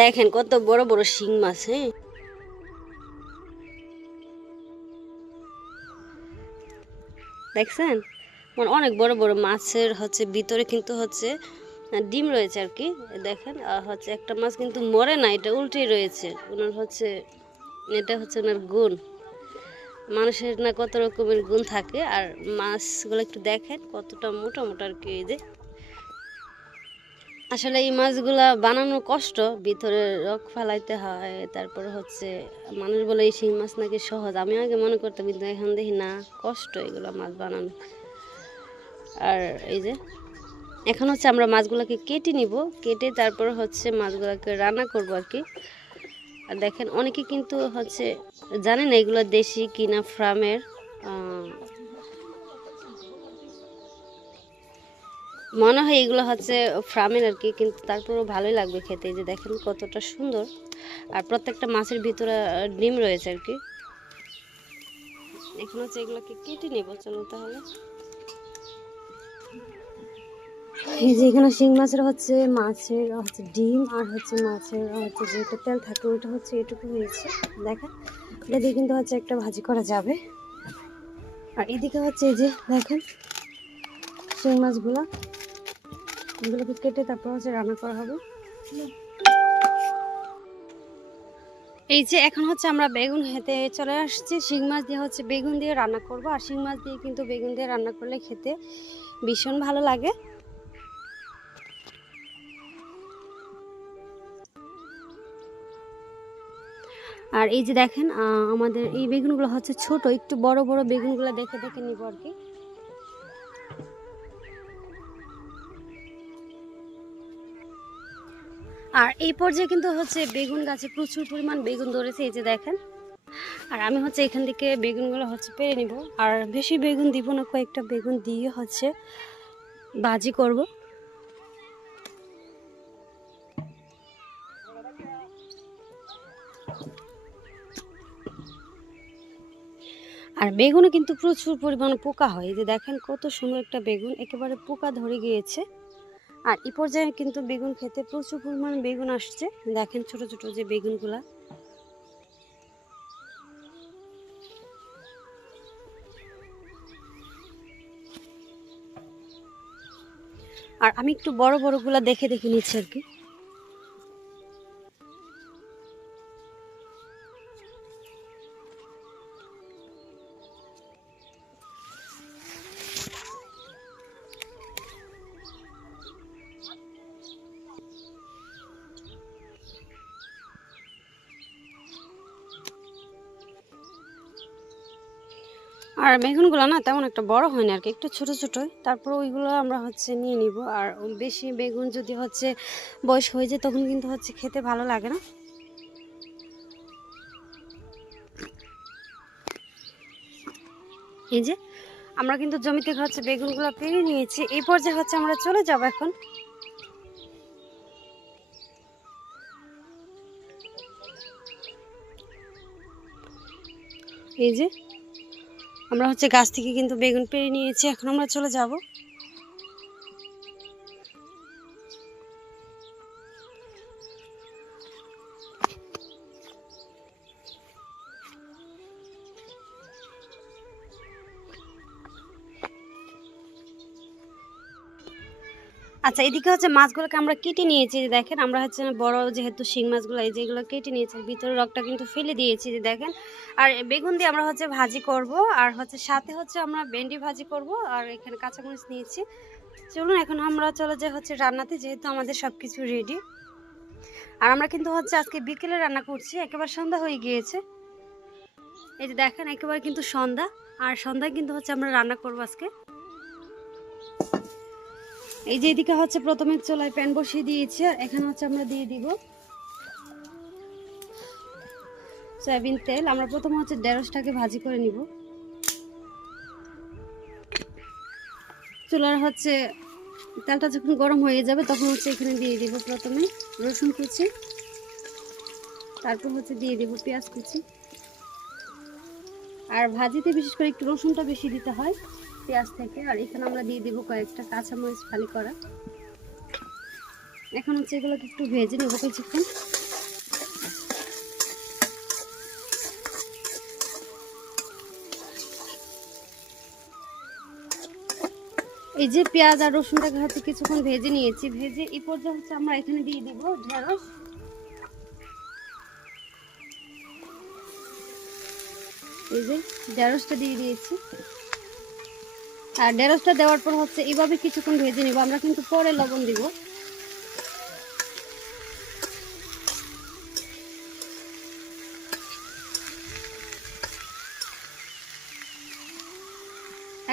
দেখেন কত বড় বড় শিং মাছ। হ্যাঁ, দেখছেন মানে অনেক বড় বড় মাছের ভিতরে কিন্তু ডিম রয়েছে আর কি। দেখেন একটা মাছ কিন্তু মরে না, এটা উল্টেই রয়েছে। ওনার এটা ওনার গুণ। মানুষের না কত রকমের গুণ থাকে। আর মাছগুলো একটু দেখেন কতটা মোটা মোটা আর কি। এই যে আসলে এই মাছগুলা বানানো কষ্ট, ভিতরে রক ফালাইতে হয়। তারপর মানুষ বলে এই শিং মাছ নাকি সহজ। আমি আগে মনে করতাম, কিন্তু এখন দেখি না, কষ্ট এগুলো মাছ বানানো। আর এই যে এখন আমরা মাছগুলোকে কেটে নিব, কেটে তারপর মাছগুলোকে রান্না করব আর কি। আর দেখেন অনেকে কিন্তু জানেন না এগুলো দেশি কিনা ফার্মের। মনে হয় এগুলো ফার্মের আর কি, কিন্তু তারপরেও ভালোই লাগবে খেতে। এই যে দেখেন কতটা সুন্দর। আর প্রত্যেকটা মাছের ভিতরে ডিম রয়েছে আর কি। এখন এগুলোকে কেটে নেব। চলো তাহলে। এই যে এখানে শিং মাছের মাছের ডিম আর মাছের যেটা তেল থাকে ওইটা এটুকু হয়েছে। দেখেন এটা দিয়ে কিন্তু একটা ভাজি করা যাবে। আর এদিকে এই যে দেখেন শিং মাছগুলো, এগুলোকে কেটে তারপর রান্না করা হবে। এই যে এখন আমরা বেগুন খেতে চলে আসছি। শিং মাছ দিয়ে বেগুন দিয়ে রান্না করব। আর শিং মাছ দিয়ে কিন্তু বেগুন দিয়ে রান্না করলে খেতে ভীষণ ভালো লাগে। আর এই যে দেখেন আমাদের এই বেগুনগুলো ছোট, একটু বড় বড় বেগুনগুলো দেখে দেখে নিব আর কি। আর এই পর্যায়ে কিন্তু বেগুন গাছে প্রচুর পরিমাণ বেগুন ধরেছে। এই যে দেখেন। আর আমি এখান থেকে বেগুনগুলো পেরে নিব। আর বেশি বেগুন দিব না, কয়েকটা বেগুন দিয়ে ভাজি করব। আর বেগুনে কিন্তু প্রচুর পরিমাণে পোকা হয়। এই যে দেখেন কত সুন্দর একটা বেগুন, একেবারে পোকা ধরে গিয়েছে। আর এই পর্যায়ে কিন্তু বেগুন খেতে প্রচুর পরিমাণে বেগুন আসছে। দেখেন ছোট ছোট যে বেগুনগুলা। আর আমি একটু বড় বড়গুলা দেখে দেখে নিচ্ছি আর কি। আর বেগুনগুলো না তেমন একটা বড় হয় না আর কি, একটু ছোট ছোট। তারপর ওইগুলো আমরা নিয়ে নিব। আর বেশি বেগুন যদি বয়স হয়ে যায় তখন কিন্তু খেতে ভালো লাগে না। এই যে আমরা কিন্তু জমি থেকে বেগুনগুলো পেরে নিয়েছি। এই পর্যায়ে আমরা চলে যাব এখন। এই যে আমরা গাছ থেকে কিন্তু বেগুন পেরে নিয়েছি, এখন আমরা চলে যাব। আচ্ছা, এদিকে মাছগুলোকে আমরা কেটে নিয়েছি। যে দেখেন আমরা বড় যেহেতু শিং মাছগুলো, এই যেগুলো কেটে নিয়েছি, ভিতরে রগটা কিন্তু ফেলে দিয়েছি। যে দেখেন। আর বেগুন দিয়ে আমরা ভাজি করব। আর সাথে আমরা ভেন্ডি ভাজি করব। আর এখানে কাঁচামরিচ নিয়েছি। চলুন এখন আমরা চলে যাই রান্নাতে, যেহেতু আমাদের সবকিছু রেডি। আর আমরা কিন্তু আজকে বিকেলে রান্না করছি, একেবারে সন্ধ্যা হয়ে গিয়েছে। এই যে দেখেন একেবারে কিন্তু সন্ধ্যা। আর সন্ধ্যায় কিন্তু আমরা রান্না করব আজকে। এই যে এদিকে প্রথমে চুলায় প্যান বসিয়ে দিয়েছি। আর এখানে আমরা দিয়ে দিব সয়াবিন তেল। আমরা প্রথমে ঢেঁড়সটাকে ভাজি করে নিব। চুলার তেলটা যখন গরম হয়ে যাবে তখন এখানে দিয়ে দিব প্রথমে রসুন কুচি। তারপর দিয়ে দিব পেঁয়াজ কুচি। আর ভাজিতে বিশেষ করে একটু রসুনটা বেশি দিতে হয় পেঁয়াজ থেকে। আর এখানে আমরা দিয়ে দিব কয়েকটা কাঁচামরিচ ফালি করা। এখন এগুলোকে একটু ভেজে নেব কিছুক্ষণ। এই যে পেঁয়াজ আর রসুনটাকে হচ্ছে কিছুক্ষণ ভেজে নিয়েছি, ভেজে এই পর্যায়ে হচ্ছে আমরা এখানে দিয়ে দিব ঢেঁড়স। এই যে ঢেঁড়সটা দিয়ে দিয়েছি। আর ঢেঁড়সটা দেওয়ার পর হচ্ছে এইভাবে কিছুক্ষণ ভেজে নিব, আমরা কিন্তু পরে লবণ দিব।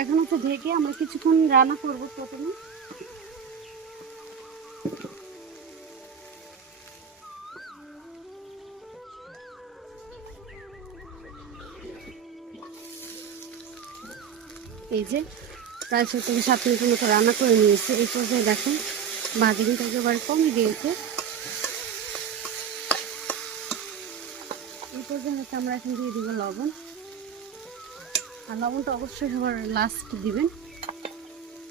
এখন হচ্ছে ঢেকে আমরা কিছুক্ষণ রান্না করব প্রথমে। এই যে প্রায় 6 থেকে 7 মিনিটের মতো রান্না করে নিয়েছি। এই পর্যায়ে দেখুন ভাজি কিন্তু একেবারে কমই দিয়েছে। এই পর্যায়ে হচ্ছে আমরা এখন দিয়ে দিব লবণ। আর লবণটা অবশ্যই সবার লাস্ট দিবেন,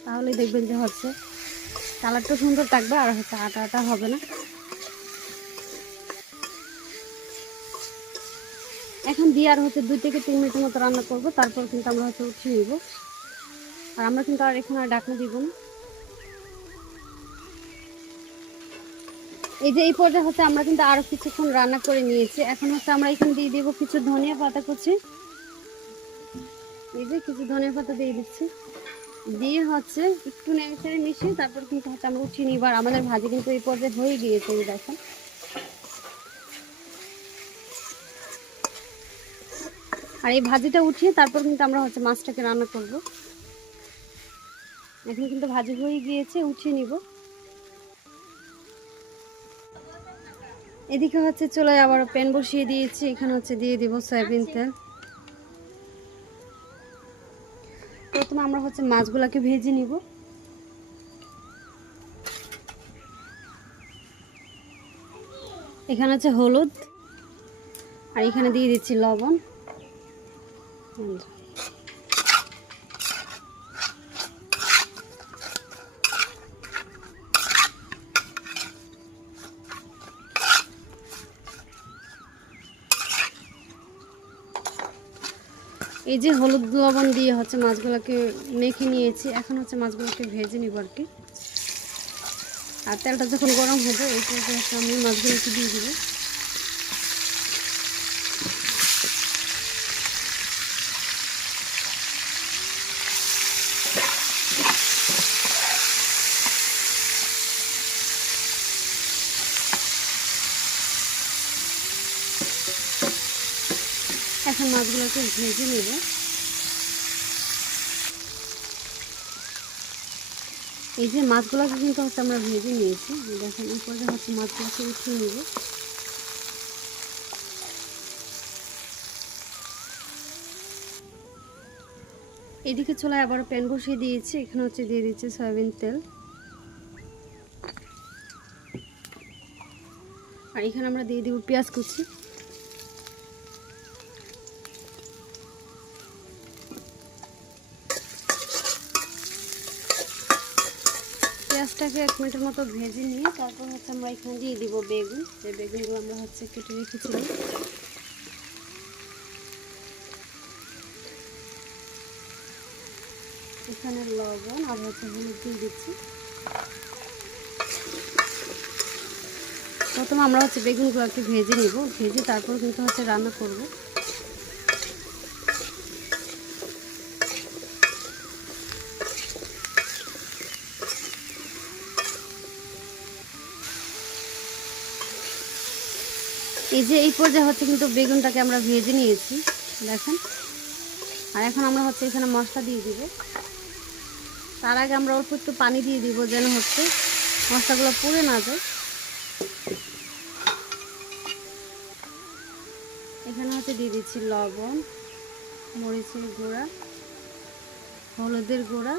তাহলে দেখবেন যে হচ্ছে কালারটা সুন্দর থাকবে আর হচ্ছে আটা আটা হবে না। এখন দিয়ে আর হচ্ছে 2 থেকে 3 মিনিটের মতো রান্না করব, তারপর কিন্তু আমরা হচ্ছে উঠিয়ে নিব। আর আমরা কিন্তু আর এখানে আর ঢাকনা দিব না। এই যে এই পর্যায়ে হচ্ছে আমরা কিন্তু আরো কিছুক্ষণ রান্না করে নিয়েছি। এখন হচ্ছে আমরা এখানে দিয়ে দিব কিছু ধনিয়া পাতা কুচি। এই যে কিছু ধনিয়া পাতা দিয়ে দিচ্ছি, দিয়ে হচ্ছে একটু নেড়ে মিশিয়ে তারপর কিন্তু হচ্ছে আমরা উঠিয়ে নিব। আর আমাদের ভাজি কিন্তু এই পর্যায়ে হয়ে গিয়েছে, দেখেন। আর এই ভাজিটা উঠিয়ে তারপর কিন্তু আমরা হচ্ছে মাছটাকে রান্না করব। এখন কিন্তু ভাজি হয়ে গিয়েছে, উঠিয়ে নিব। এদিকে হচ্ছে চুলায় আবার প্যান বসিয়ে দিয়েছি, এখানে হচ্ছে দিয়ে দিব সয়াবিন তেল। প্রথমে আমরা হচ্ছে মাছগুলোকে ভেজে নিব। এখানে হচ্ছে হলুদ, আর এখানে দিয়ে দিচ্ছি লবণ। এই যে হলুদ লবণ দিয়ে হচ্ছে মাছগুলোকে মেখে নিয়েছি। এখন হচ্ছে মাছগুলোকে ভেজে নিব আর কি। আর তেলটা যখন গরম হবে এই পর্যায়ে আমি মাছগুলোকে দিয়ে দিব। এখন মাছগুলোকে ভেজে নেব। এই যে মাছগুলোকে কিন্তু হচ্ছে আমরা ভেজে নিয়েছি, দেখেন। এই পর্যায়ে হচ্ছে মাছগুলোকে উঠিয়ে নেব। এদিকে চুলায় আবার প্যান বসিয়ে দিয়েছি, এখানে হচ্ছে দিয়ে দিচ্ছি সয়াবিন তেল। আর এখানে আমরা দিয়ে দিব পেঁয়াজ কুচি। পেঁয়াজটাকে 1 মিনিটের মতো ভেজে নিয়ে তারপর হচ্ছে আমরা এখানে দিয়ে দিব বেগুন। যে বেগুনগুলো আমরা হচ্ছে কেটে রেখেছিলাম। এখানে লবণ আর হচ্ছে হলুদ দিয়ে দিচ্ছি। প্রথমে আমরা হচ্ছে বেগুনগুলোকে ভেজে নিব, ভেজে তারপর কিন্তু হচ্ছে রান্না করব। এই যে এই পর্যায়ে হচ্ছে কিন্তু বেগুনটাকে আমরা ভেজে নিয়েছি, দেখেন। আর এখন আমরা হচ্ছে এখানে মশলা দিয়ে দিব। তার আগে আমরা অল্প একটু পানি দিয়ে দিব, যেন হচ্ছে মশলাগুলো পুড়ে না যায়। এখানে হচ্ছে দিয়ে দিচ্ছি লবণ, মরিচের গুঁড়া, হলুদের গুঁড়া,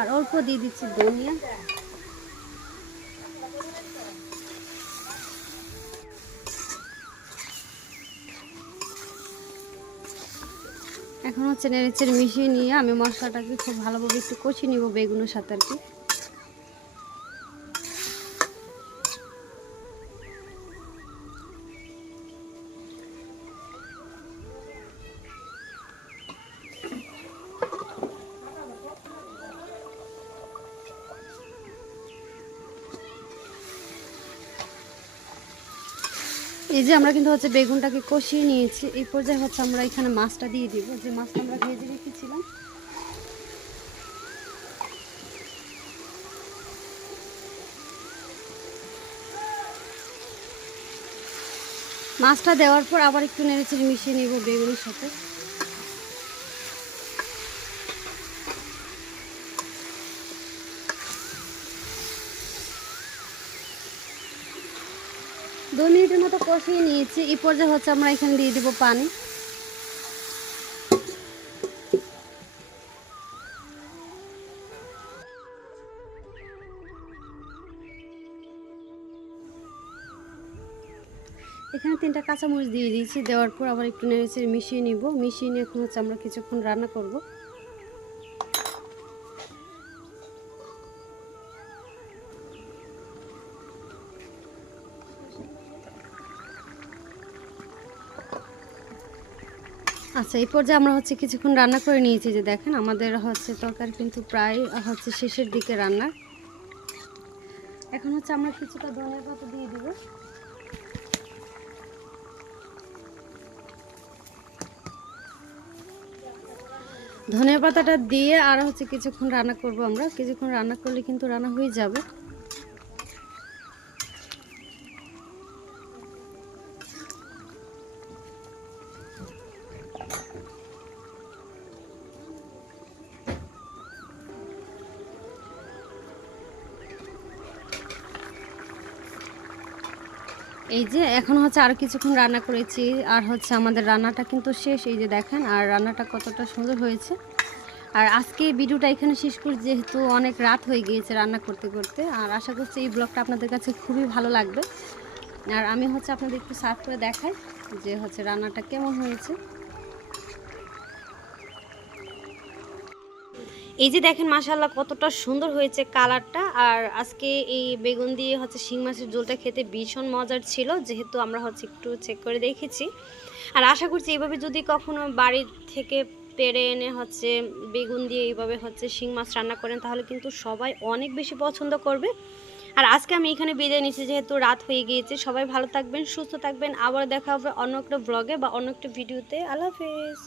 আর অল্প দিয়ে দিচ্ছি ধনিয়া। এখন হচ্ছে নেড়েচেড়ে মিশিয়ে নিয়ে আমি মশলাটাকে খুব ভালোভাবে একটু কষিয়ে নিব বেগুনের সাথে আর কি। এই যে আমরা কিন্তু হচ্ছে বেগুনটাকে কষিয়ে নিয়েছি, এই পর্যায়ে হচ্ছে আমরা এখানে মাছটা দিয়ে দিব, যে মাছটা আমরা ভেজে রেখেছিলাম। মাছটা দেওয়ার পর আবার একটু নেড়েচেড়ে মিশিয়ে নিব বেগুনের সাথে। দু মিনিটের মতো কষিয়ে নিয়েছি, এই পর্যায়ে হচ্ছে আমরা এখানে দিয়ে দিব পানি। এখানে 3টা কাঁচামরিচ দিয়ে দিয়েছি, দেওয়ার পর আবার একটু নেড়েচেড়ে মিশিয়ে নিব। মিশিয়ে নিয়ে এখন হচ্ছে আমরা কিছুক্ষণ রান্না করব। আচ্ছা, এই পর্যায়ে আমরা হচ্ছে কিছুক্ষণ রান্না করে নিয়েছি, যে দেখেন আমাদের হচ্ছে তরকারি কিন্তু প্রায় হচ্ছে শেষের দিকে রান্না। এখন হচ্ছে আমরা কিছুটা ধনিয়া পাতা দিয়ে দিব। ধনিয়া পাতাটা দিয়ে আর হচ্ছে কিছুক্ষণ রান্না করব আমরা। কিছুক্ষণ রান্না করলে কিন্তু রান্না হয়ে যাবে। এই যে এখন হচ্ছে আরও কিছুক্ষণ রান্না করেছি, আর হচ্ছে আমাদের রান্নাটা কিন্তু শেষ। এই যে দেখেন আর রান্নাটা কতটা সুন্দর হয়েছে। আর আজকে ভিডিওটা এখানে শেষ করি, যেহেতু অনেক রাত হয়ে গিয়েছে রান্না করতে করতে। আর আশা করছি এই ব্লগটা আপনাদের কাছে খুবই ভালো লাগবে। আর আমি হচ্ছে আপনাদের একটু সার্ভ করে দেখাই যে হচ্ছে রান্নাটা কেমন হয়েছে। এই যে দেখেন মাশাআল্লাহ কতটা সুন্দর হয়েছে কালারটা। আর আজকে এই বেগুন দিয়ে হচ্ছে শিং মাছের ঝোলটা খেতে ভীষণ মজার ছিল, যেহেতু আমরা হচ্ছে একটু চেক করে দেখেছি। আর আশা করছি এইভাবে যদি কখনো বাড়ি থেকে পেরে এনে হচ্ছে বেগুন দিয়ে এইভাবে হচ্ছে শিং মাছ রান্না করেন, তাহলে কিন্তু সবাই অনেক বেশি পছন্দ করবে। আর আজকে আমি এখানে বিদায় নিচ্ছি, যেহেতু রাত হয়ে গিয়েছে। সবাই ভালো থাকবেন, সুস্থ থাকবেন। আবার দেখা হবে অন্য একটা ব্লগে বা অন্য একটা ভিডিওতে। আল্লাহ হাফেজ।